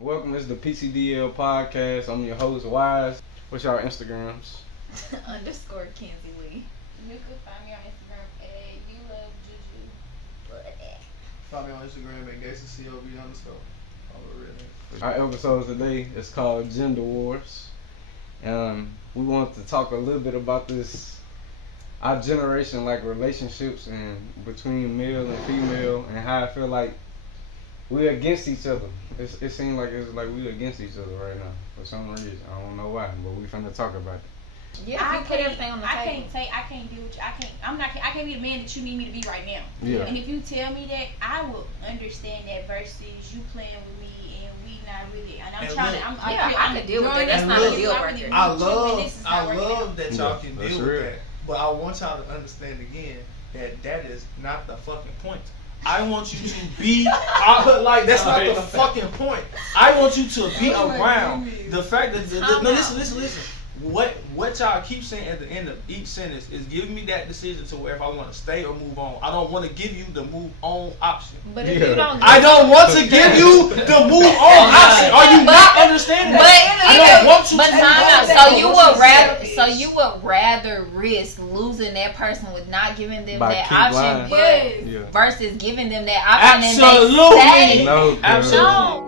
Welcome, this is the PCDL podcast. I'm your host, Wise. What's y'all Instagrams? Underscore Kenzie Lee. You can find me on Instagram at You Love Juju. Find me on Instagram at GaysCOB_. All the Our episode today is called Gender Wars. We want to talk a little bit about our generation, like relationships and between male and female, and how I feel like we're against each other. It seems like it's like we're against each other right now for some reason. I don't know why, but we finna talk about it. Yeah, you put everything on the table. I can't deal with you. I can't be the man that you need me to be right now. Yeah. And if you tell me that, I will understand that versus you playing with me and we not really. And I'm And trying look, to. I can deal with that. That's And not look, a deal breaker. I love that y'all can that's deal with real. that. But I want y'all to understand again that is not the fucking point. I want you to be that's not the fucking point. I want you to be around the fact that no, listen. What y'all keep saying at the end of each sentence is giving me that decision to where if I want to stay or move on. I don't want to give you the move on option. But if you don't, I don't want to give you the move on option. Are you not understanding that? I don't want you but to. time out. So you would rather risk losing that person with not giving them By that keep option, lying. but versus giving them that option Absolutely. and they stay. No, Absolutely.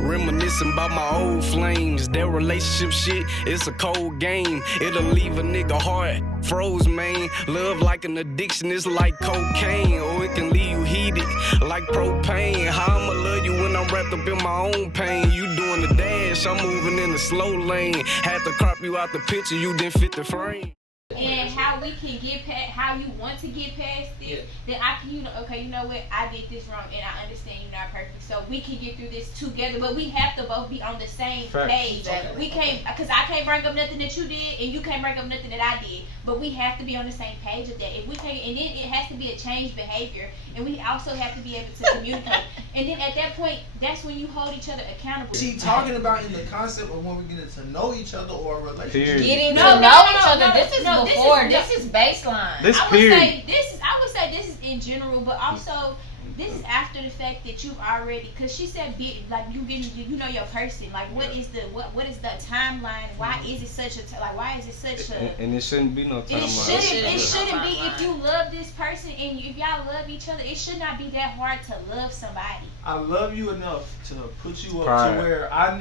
Reminiscing about my old flames. That relationship shit, it's a cold game. It'll leave a nigga heart froze, man. Love like an addiction, it's like cocaine. Or it can leave you heated like propane. How I'ma love you when I'm wrapped up in my own pain? You doing the dash, I'm moving in the slow lane. Had to crop you out the picture, you didn't fit the frame. And how we can get past, how you want to get past this, then I can, you know what, I did this wrong, and I understand you're not perfect, so we can get through this together, but we have to both be on the same page. Exactly. We can't, because I can't bring up nothing that you did, and you can't bring up nothing that I did, but we have to be on the same page of that. If we can't, and then it has to be a changed behavior, and we also have to be able to communicate, and then at that point, that's when you hold each other accountable. She talking about in the concept of when we get to know each other or a relationship. Getting to No, know no, each no, other. no, This is no, before. this This is baseline. This I would period. say this is in general, but also this is after the fact that you've already, because she said you know your person, like what is the timeline? Why is it such a And it shouldn't be no timeline. it shouldn't be. If you love this person and if y'all love each other, it should not be that hard to love somebody. I love you enough to put you up Pride. to where I'm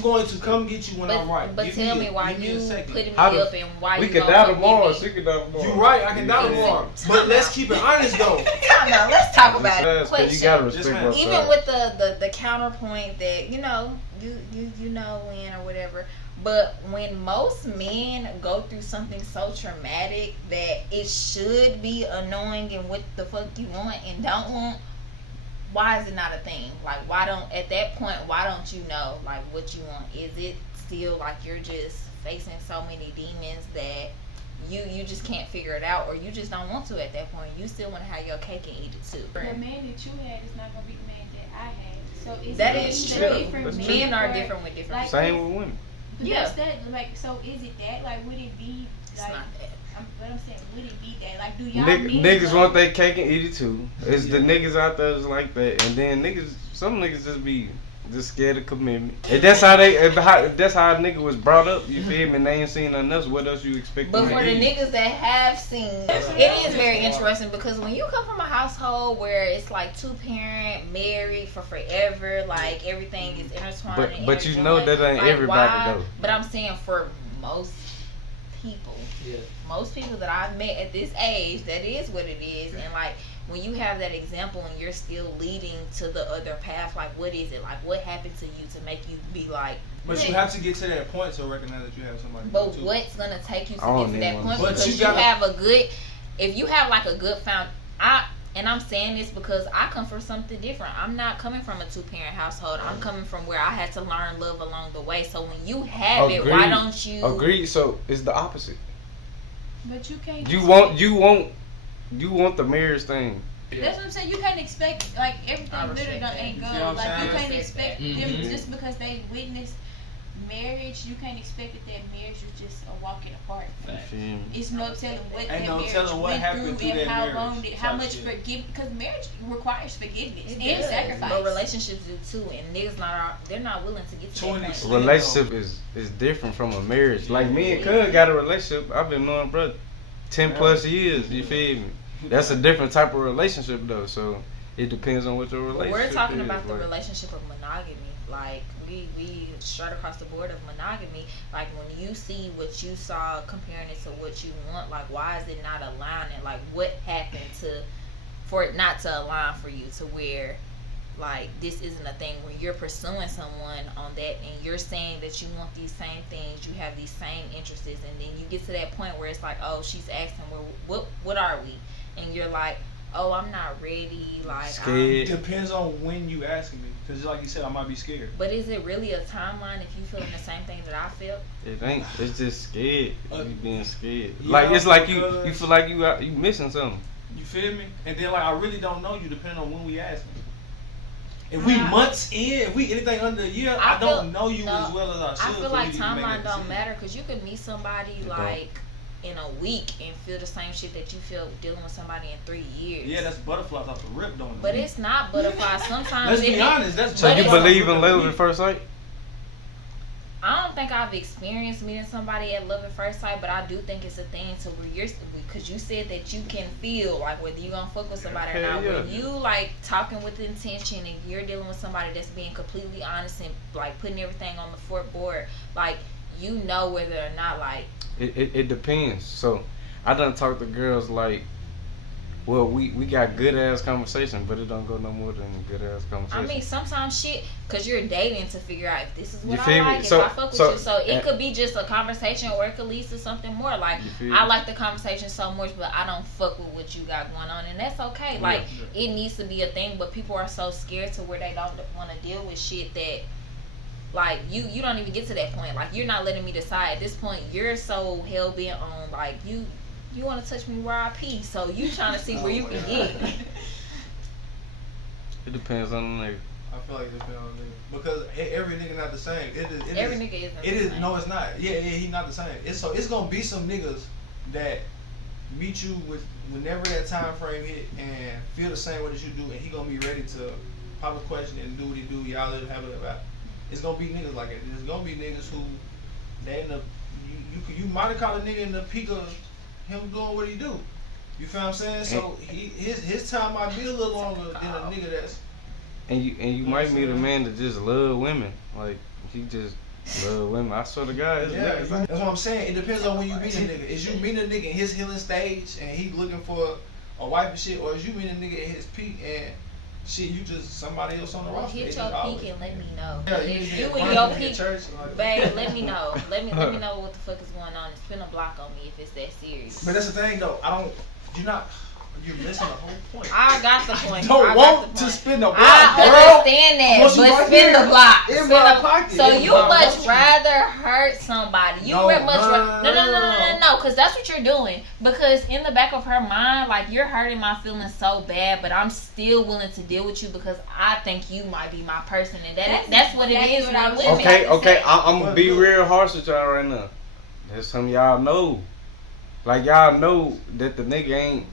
going to come get you when I'm right. But tell me why give me you a second. putting me How up and why We you could gonna die put tomorrow. me. She could die tomorrow. You're right, I can die tomorrow. But let's keep it honest though. Now let's talk about it. You Question. gotta respect Yes, ma'am. both Even sides. with the counterpoint that you know when or whatever, but when most men go through something so traumatic that it should be annoying and what the fuck you want and don't want, why is it not a thing? Like why don't you know like what you want? Is it still like you're just facing so many demons that you just can't figure it out, or you just don't want to at that point? You still want to have your cake and eat it too. The man that you had is not gonna be the man that I had. So is That it is the true. different That's men true. Men are or- different with different. like, Same with women. But Yeah. that's that. Like, so is it that? Like, would it be It's like? not that. But I'm saying, would it be that? Like, do y'all Niggas men want their cake and eat it too. It's the niggas out there that's like that, and then some niggas just be just scared of commitment. And that's how that's how a nigga was brought up. You feel me? And they ain't seen nothing else. What else you expect? But them for to the eat? niggas that have seen, it is very interesting because when you come from a household where it's like 2-parent, married for forever, like everything is intertwined. and But you know that ain't like, everybody why? though. But I'm saying for most people that I've met at this age, that is what it is. And like when you have that example and you're still leading to the other path, like what is it? Like what happened to you to make you be like? But you have to get to that point to recognize that you have somebody. But too. what's gonna take you to I don't get to even that wanna point? say But Because you gotta- have a good, if you have like a good and I'm saying this because I come from something different. I'm not coming from a 2-parent household. I'm coming from where I had to learn love along the way. So when you have it, why Agreed. don't you? Agreed. So it's the opposite. But you can't. You want the marriage thing. That's what I'm saying. You can't expect like everything I literally respect ain't that. good. See what I'm Like you saying? can't I expect respect them Mhm. just because they witnessed marriage, you can't expect that marriage is just a walk in the park. You feel me? It's no telling what Ain't that no marriage telling what went happened through through and that how marriage long did, how type much shit. because marriage requires forgiveness It and does, sacrifice. But relationships do too, and niggas they're not willing to get to that 20 point. A relationship is different from a marriage. Like me and Cuz got a relationship. I've been knowing brother 10 plus years. You feel me? That's a different type of relationship though. So it depends on what your But relationship we're talking is. about the like. relationship of monogamy. Like we straight across the board of monogamy. Like when you see what you saw, comparing it to what you want, like why is it not aligning? Like what happened for it not to align for you to where like this isn't a thing where you're pursuing someone on that and you're saying that you want these same things, you have these same interests, and then you get to that point where it's like, oh, she's asking, well, what are we? And you're like, oh, I'm not ready, like Scared. It depends on when you asking me, because like you said, I might be scared. But is it really a timeline if you feeling the same thing that I feel? It ain't. It's just scared. You being scared. Yeah, Like it's like you because- feel like you missing something. You feel me? And then like I really don't know you depending on when we asking. If we Yeah. months in, if we anything under a year, I don't know you as well as I should. I feel for like me to even make timeline that don't decision. matter because you could meet somebody It like in a week and feel the same shit that you feel dealing with somebody in 3 years. Yeah, that's butterflies off the rip, don't it? But it's not butterflies. Sometimes Let's it be honest. That's So you it's- believe in love at first sight? I don't think I've experienced meeting somebody at love at first sight, but I do think it's a thing to where you're, because you said that you can feel like whether you're gonna fuck with somebody or Hell not. yeah. When you like talking with intention and you're dealing with somebody that's being completely honest and like putting everything on the forkboard, like you know whether or not like It depends. So I done talked to girls like, well, we got good ass conversation, but it don't go no more than good ass conversation. I mean, sometimes shit, because you're dating to figure out if this is what You I feel me? like, if So- I fuck with so- you. So it and- could be just a conversation or it could lead to something more. Like, You feel I me? like the conversation so much, but I don't fuck with what you got going on. And that's okay. Like, it needs to be a thing, but people are so scared to where they don't want to deal with shit that, like, you don't even get to that point. Like, you're not letting me decide. At this point, you're so hell-bent on, like, you want to touch me where I pee. So you trying to see where you can get. It depends on the nigga. I feel like it depends on the nigga. Because every nigga not the same. Every nigga isn't It the is same. no, it's not. Yeah, he not the same. It's gonna be some niggas that meet you with whenever that time frame hit and feel the same way that you do, and he gonna be ready to pop a question and do what he do. Y'all let him have it about. It's gonna be niggas like that. There's gonna be niggas who they end up you might have caught a nigga in the peak of him doing what he do. You feel what I'm saying? So his time might be a little longer than a nigga that's. And you might meet a man that just love women. Like he just love women. I swear to God, it's Yeah, niggas. that's what I'm saying. It depends on when you meet a nigga. Is you meet a nigga in his healing stage and he looking for a wife and shit, or is you meet a nigga at his peak and shit, you just somebody else on the roster? Hit It's your just always- peak and let me know. Yeah, If you get and your in peak, church, like- babe, let me know. Let me know what the fuck is going on and spin a block on me if it's that serious. But that's the thing though. You're missing the whole point. I got the point. I don't I got want the to point. spin the block, I bro. understand that, Once you but right spin here, the block. in Spin my the- pocket, So in you my much pocket. rather hurt somebody. You No, would much no, no, because that's what you're doing. Because in the back of her mind, like you're hurting my feelings so bad, but I'm still willing to deal with you because I think you might be my person, and that's what it exactly is what I with was women. saying. Okay, I'm gonna be real harsh with y'all right now. That's something y'all know. Like y'all know that the nigga ain't.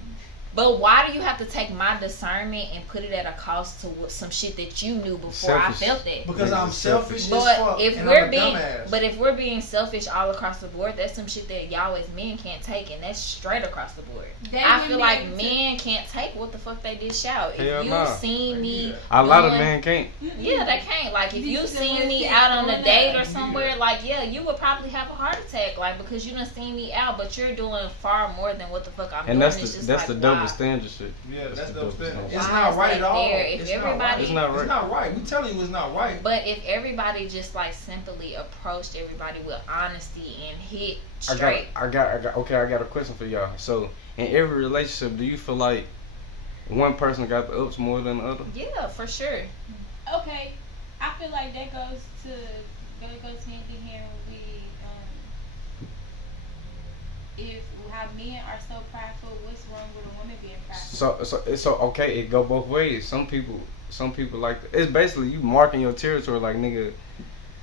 But why do you have to take my discernment and put it at a cost to some shit that you knew before I Selfish. felt that? Because I'm selfish as But fuck. if and we're I'm a being, dumbass. but if we're being selfish all across the board, that's some shit that y'all as men can't take, and that's straight across the board. They I wouldn't feel be like able to- men can't take what the fuck they dish out. Hell If you nah. seen me, A lot of doing- men can't. yeah, they can't. Like if you These seen still me is out on a going date on. or somewhere, like yeah, you would probably have a heart attack, like because you done seen me out, but you're doing far more than what the fuck I'm And doing. that's It's the just that's like, the double why? standard shit. Yeah, that's the double double standard. standard. It's Why not is right that at all. there? If It's not right. everybody- It's not right. It's not right. We telling you it's not right. But if everybody just like simply approached everybody with honesty and hit I straight, got. Okay, I got a question for y'all. So in every relationship, do you feel like one person got the ups more than the other? yeah, for sure. Okay, I feel like that goes hand in hand with if how men are so prideful. What's wrong with a woman being prideful? So okay, it go both ways. Some people like it's basically you marking your territory like nigga.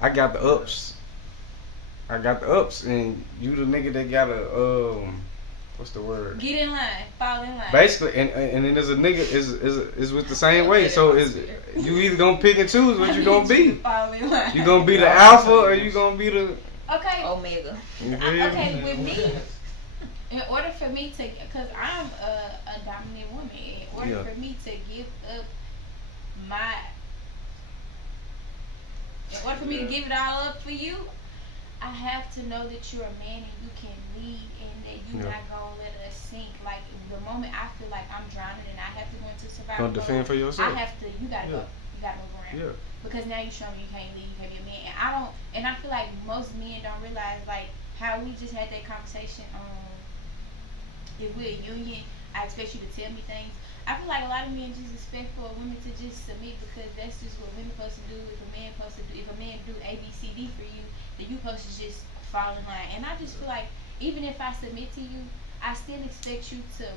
I got the ups I got the ups, and you the nigga that got a what's the word? Get in line, fall in line. Basically, and then there's a nigga is with the same way. So is you either gonna pick and choose what you gonna be. Fall in line. You gonna be the alpha or you gonna be the Okay. Omega. you feel me? Okay, with me, in order for me to, because I'm a dominant woman, in order Yeah. for me to give up my, in order for me to give it all up for you, I have to know that you're a man and you can lead and that you're Yeah. not gonna let us sink. Like the moment I feel like I'm drowning and I have to go into survival Gonna defend for mode, yourself. I have to. You gotta Yeah. go. You gotta move around. Yeah. Because now you show me you can't lead, you can't be a man. And I don't, and I feel like most men don't realize like how we just had that conversation if we're a union, I expect you to tell me things. I feel like a lot of men just expect for women to just submit because that's just what women supposed to do. If a man supposed to do, if a man do A, B, C, D for you, then you supposed to just fall in line. And I just feel like even if I submit to you, I still expect you to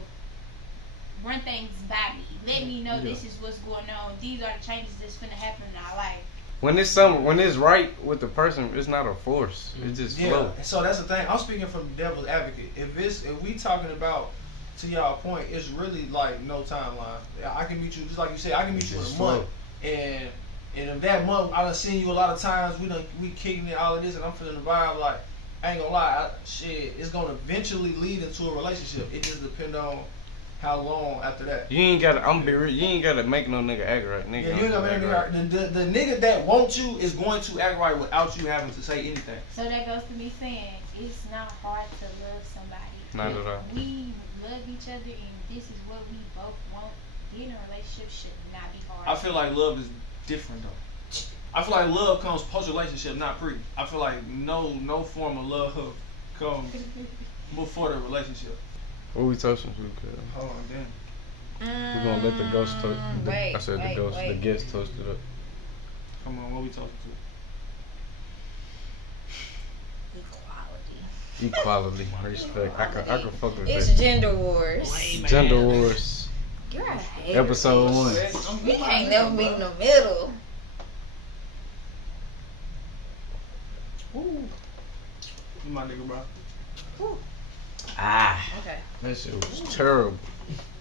run things by me. Let me know this is what's going on. These are the changes that's gonna happen in our life. When it's right with the person, it's not a force. It just flow. So that's the thing. I'm speaking from devil's advocate. If we talking about, to y'all point, it's really like no timeline. I can meet you just like you said. I can meet you in a month, and in that month I done seen you a lot of times. We kicking it, all of this, and I'm feeling the vibe. Like I ain't gonna lie, it's gonna eventually lead into a relationship. It just depends on how long after that. You ain't gotta. I'm be real. You ain't gotta make no nigga act right, nigga. Yeah, you ain't gotta make nigga right. The nigga that wants you is going to act right without you having to say anything. So that goes to me saying it's not hard to love somebody. Not at all. We love each other and this is what we both want. Being in a relationship should not be hard. I feel like love is different though. I feel like love comes post relationship, not pre. I feel like no form of love comes before the relationship. What we toasting to? Cause Hold on, damn. we gonna let the ghost toast. Wait, I said wait, the ghost. wait. The guest toasted up. Come on, what we talking to? Equality. Equality, respect. I can fuck with It's that. gender wars. Gender wars. You're a hater. Episode 1. We can't never meet in the middle. You my nigga, bro. Ah, Okay. that shit was terrible.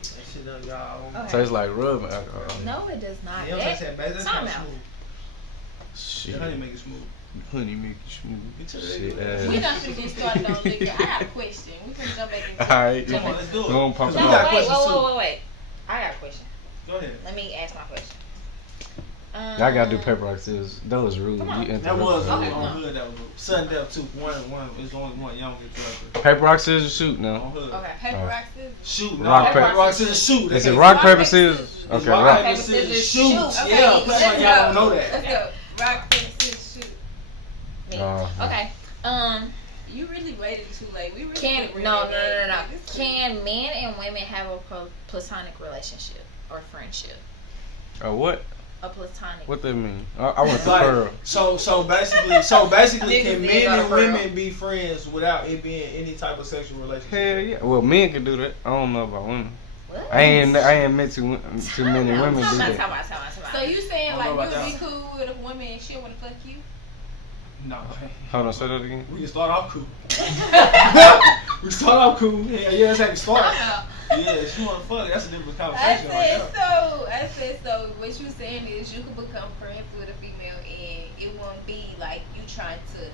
That shit done y'all. Okay. Tastes like rubbing alcohol. No, it does not. Yeah, That- that's time not out. smooth. Shit. The honey make it smooth. Honey make it smooth. Shit We ass. done finna get started on liquor. I got a question. We can jump back into Alright, Come on, let's do it. go on, pop We it No, got off. questions too. wait. I got a question. Go ahead. Let me ask my question. Y'all gotta do paper rock scissors. That was rude. Come on. You That was interrupted. Okay, on come on. hood. That was sudden death too. One. It's only one. Y'all don't get interrupted. Paper rock scissors shoot On now. hood. Okay. paper, Oh. rock, scissors. Shoot. No, Rock, paper, paper. rock, scissors, shoot. Is They it say rock, rock, paper, paper, scissors? scissors. It's Okay, rock, rock. paper, Paper, scissors, scissors, shoot. shoot. Yeah, Okay, plus let's y'all don't go. know that. Let's go. Rock, paper, scissors, shoot. Me. Uh-huh. Okay. You really waited too late. We really Can could've no. been that. Can men and women have a platonic relationship or friendship? What? A platonic. What that mean? I went to Like, Pearl. so basically, Niggas can did men go to and Pearl. women be friends without it being any type of sexual relationship? Hell yeah. Well, men can do that. I don't know about women. What? I ain't met too many women do Time that. out. So you saying I like don't know you'd about be cool with a woman and she wanna fuck you? No. Hold on, say that again. We can start off cool. We start off cool. Yeah, that's how we start. Yeah, if she wanna fuck, that's a different I conversation right said so. What you saying is you could become friends with a female and it won't be like you trying to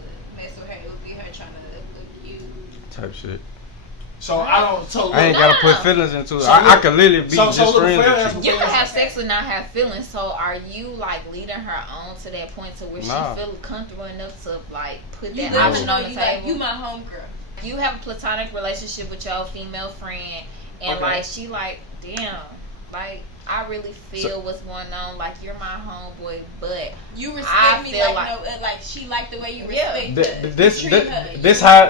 mess with her. It would be her trying to fuck you. Type shit. So I don't. So I ain't look, gotta put No. feelings into it. So I look- could literally be so just look, friends fair with answer. you. You can have sex and not have feelings. So are you like leading her on to that point to where Nah. she feel comfortable enough to like put You that let her option know on the you like table? you my homegirl. You have a platonic relationship with your female friend, and Okay. like she like, damn, like I really feel what's going on. Like you're my homeboy, but You I respect me feel like, like- no, like she like the way you Yeah. respect her. This You treat her.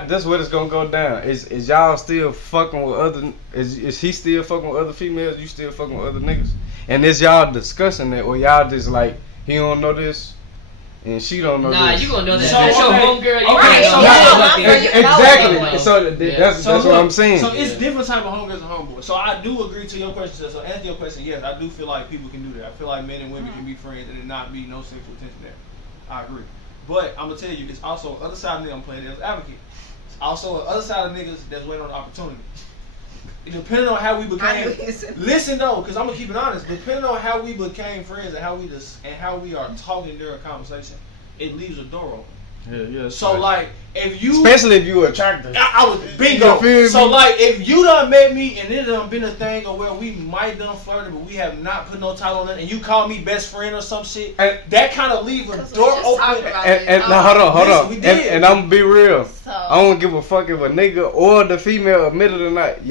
this what it's gonna go down. Is y'all still fucking with other? Is he still fucking with other females? You still fucking with other niggas? And is y'all discussing that, or y'all just like he don't know this, and she don't know Nah, this? you gonna know that. So, That's your okay. homegirl. You Okay, gonna so know yeah, that. I'm for you. Exactly. So that's So what look, I'm saying. So it's Yeah. different type of homegirls and homeboys. So I do agree to your question. So answer your question, yes, I do feel like people can do that. I feel like men and women can be friends and it not be no sexual tension there. I agree. But I'm gonna tell you, it's also other side of niggas. I'm playing devil's advocate. It's also other side of niggas that's waiting on the opportunity. Depending on how we became, listen though, because I'm gonna keep it honest. Depending on how we became friends and how we are talking during a conversation, it leaves a door open. Yeah. So like, if you, especially if you attractive, I was bingo. You feel So me? like, if you done met me and it done been a thing or where we might done flirted, but we have not put no title on it, and you call me best friend or some shit, And- that kind of leave a door open. And now hold on. We And, did. and I'm gonna be real. So I don't give a fuck if a nigga or the female admit it or not.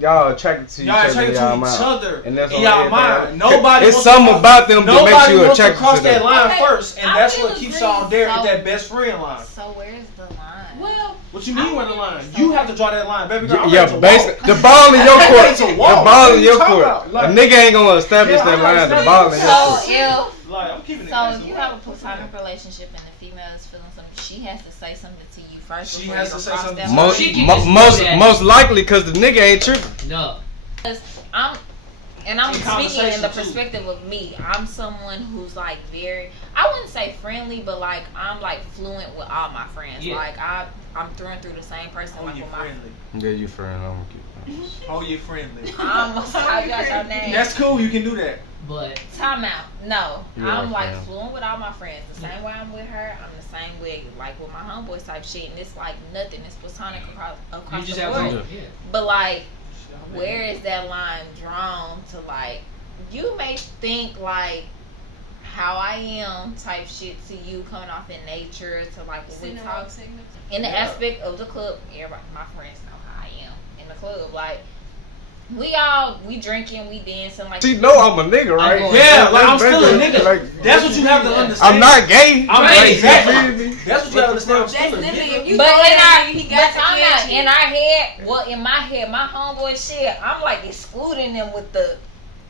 Y'all attracted to each Y'all other. attracted y'all to mind. each other. And that's in all y'all everything. mind. Nobody. It's wants to something cross- about them that makes Nobody you wants to attracted cross to them. that line Okay, first, and I that's will what keeps agree. y'all there So- at that best friend line. So where's the line? Well, What you mean with the line? You have to draw that line, baby girl. I'm Yeah, ready to basically, walk. the ball in your I'm court. ready to The walk. ball What in you your talking court. about? Like- a nigga ain't gonna establish Yeah, that I line. The understand. ball in your So court. if Like, I'm keeping it. So nice. you have a platonic relationship and the female is feeling something, she has to say something to you first. She before has you to say cross something that to line. Most, She can just do that. most likely, cause the nigga ain't tripping. No. I'm In speaking in the conversation, too. perspective of me. I'm someone who's like I wouldn't say friendly, but like I'm like fluent with all my friends. Yeah. Like I'm through and through the same person. Oh, like you with my friendly. Yeah, you friend. I'm gonna keep it. Oh, you friendly. I got your name. That's cool. You can do that. But Time out. No, You are I'm like friend. fluent with all my friends. The same way I'm with her, I'm the same way like with my homeboys type shit. And it's like nothing. It's platonic you across just the have board. to. Yeah. Yeah. But like, where is that line drawn to like? You may think like how I am type shit to you coming off in nature to like when we talk in the Yeah. aspect of the club. Everybody, my friends know how I am in the club. Like we drinking, we dancing. Like She know I'm a nigga, right? going- Yeah, like I'm still a Like, nigga. That's what you have to understand. I'm not gay. I'm Right, like, exactly. That's what you have to understand. I'm that's still a literally nigga. if you But go in there, our, he but got to I'm not catch you. in our head. Well, in my head, my homeboy shit, I'm like excluding them with the.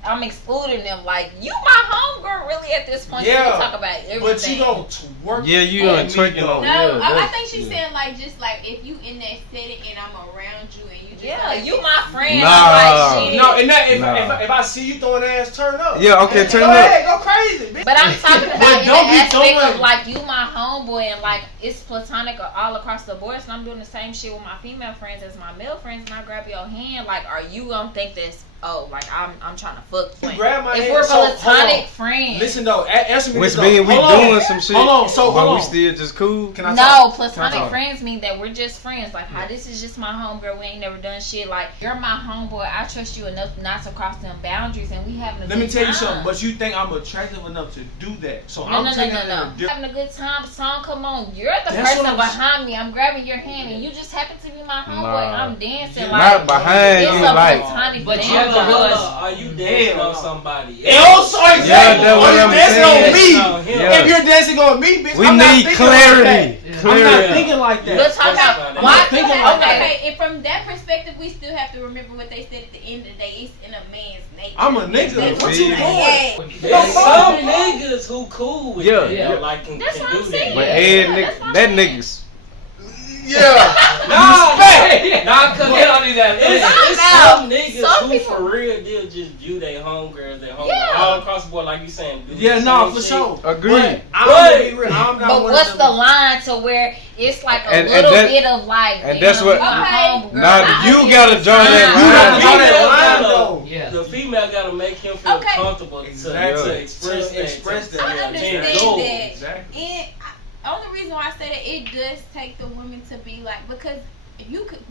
I'm excluding them. Like you, my homegirl, really at this point. Yeah, We talk about everything. But you don't twerk. Yeah, you on done me, twerking though. on No, yeah, I that's- think she's yeah. saying like just like if you in that setting and I'm around you and you just Yeah, like, you my friend. Nah. I'm like shit. No, and that Nah. if I see you throwing ass, turn up. Yeah, okay, turn go up. ahead, go crazy. Bitch. But I'm talking about But in don't the be aspect throwing- of like you my homeboy and like it's platonic all across the board. So I'm doing the same shit with my female friends as my male friends, and I grab your hand. Like, are you gonna think this? Oh, like I'm trying to fuck you. You grab my If hand. we're So, hold on. platonic friends. Listen though, answer me Which this though. mean we Hold on. doing some shit. Hold on, so but hold we on. still just cool. Can I No, talk? platonic Can I talk? friends mean that we're just friends. Like, how this is just my homegirl. We ain't never done shit. Like, you're my homeboy. I trust you enough not to cross them boundaries, and we having a Let good me tell you time. something, but you think I'm attractive enough to do that. So I'm No. taking it in a different. Having a good time. Song, come on. You're the That's person what I'm behind me. I'm grabbing your hand, and you just happen to be my homeboy. Nah. I'm dancing You're like Not behind it's you, a like. platonic But dance. you have to realize- Are you dancing Hell on no. somebody And else? also, exactly. that's what I'm dancing saying. on me. No, him. Yeah. If you're dancing on me, bitch, We I'm not need thinking clarity. Like that. I'm not Clarity. thinking like that. Let's talk I'm about not why. thinking like that. Okay, and from that perspective, we still have to remember what they said at the end of the day. It's in a man's nature. I'm a nigga. That's What you Yeah. doing? There's some niggas who cool with Yeah, that, yeah. like can That's what do I'm saying. But that. Ed, Yeah, nigga, that's what that I'm saying. niggas. Yeah. Nah, Respect. nah, cause They don't need that. it's Now, some niggas some who people- for real they'll just view their homegirls, their homegirls Yeah. all across the board, like you saying. do Yeah, the no, same for shit. sure. Agreed. I'm gonna be real. I'm not But one what's of the them. line to where it's like a And little that- bit of like, and damn, that's what- you my Okay. homegirl. Nah, you I gotta draw that understand. You gotta line. draw that Female line gotta- though. Yeah. The female gotta make him feel Okay. comfortable Exactly. to express To that. express that. I Yeah, understand can't go. that. Exactly. And only reason why I say that it does take the women to be like because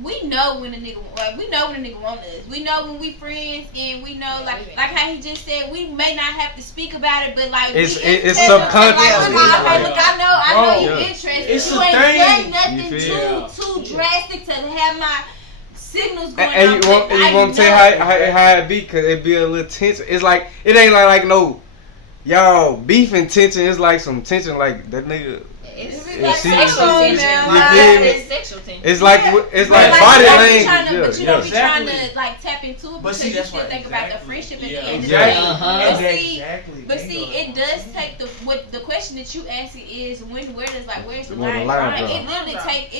we know when a nigga like we know when a nigga want us. We know when we friends and we know like how he just said we may not have to speak about it, but like It's- we it's interested. subconscious. Like, look, I know Bro, you yeah. interested. It's you a ain't thing. done nothing You feel? too drastic to have my signals going And out. you want but you I want to know. tell how it be, cause it be a little tension. It's like it ain't like no y'all beef and tension. It's like some tension, like that nigga. It's It's like see- sexual you tension. feel Like, me? it's sexual tension. It's like Yeah. it's But like like, body you don't be language. trying to, Yeah, but you yeah. don't be trying Exactly. to like tap into it But because see, you that's still right. think about the Exactly. friendship at Yeah. the end of the Yeah. day. Uh-huh. But see, Exactly. but see, it does take the question that you ask is where's the Where the line? line Right? drawn. It literally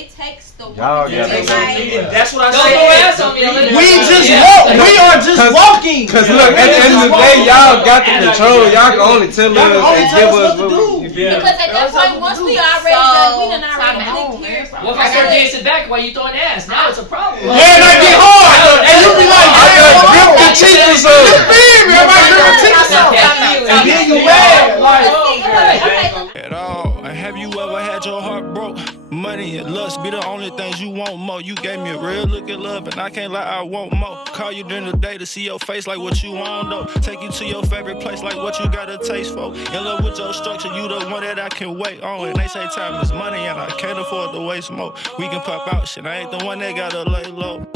takes the Y'all woman got to it. be like, And that's what I Don't said. go ask on me. We just Yeah. walk. We are just Cause- walking. Cause Yeah. look, at the end of the day, y'all got the Yeah. control. Y'all can only tell Y'all can us only and tell give us us what to what do. you Yeah. Because at that point, once we already cleared. What if I start dancing back while you throwing ass? Now it's a problem. Yeah, that get hard. And you be like, I just ripped the cheeks off. you feel me? I might rip the cheeks off. And then you mad. Like, At all. Have you ever had your heart broke? Money and lust be the only things you want more. You gave me a real look at love, and I can't lie, I want more. Call you during the day to see your face like what you want, though. Take you to your favorite place like what you got a taste for. In love with your structure, you the one that I can wait on. And they say time is money, and I can't afford to waste more. We can pop out shit, I ain't the one that gotta lay low.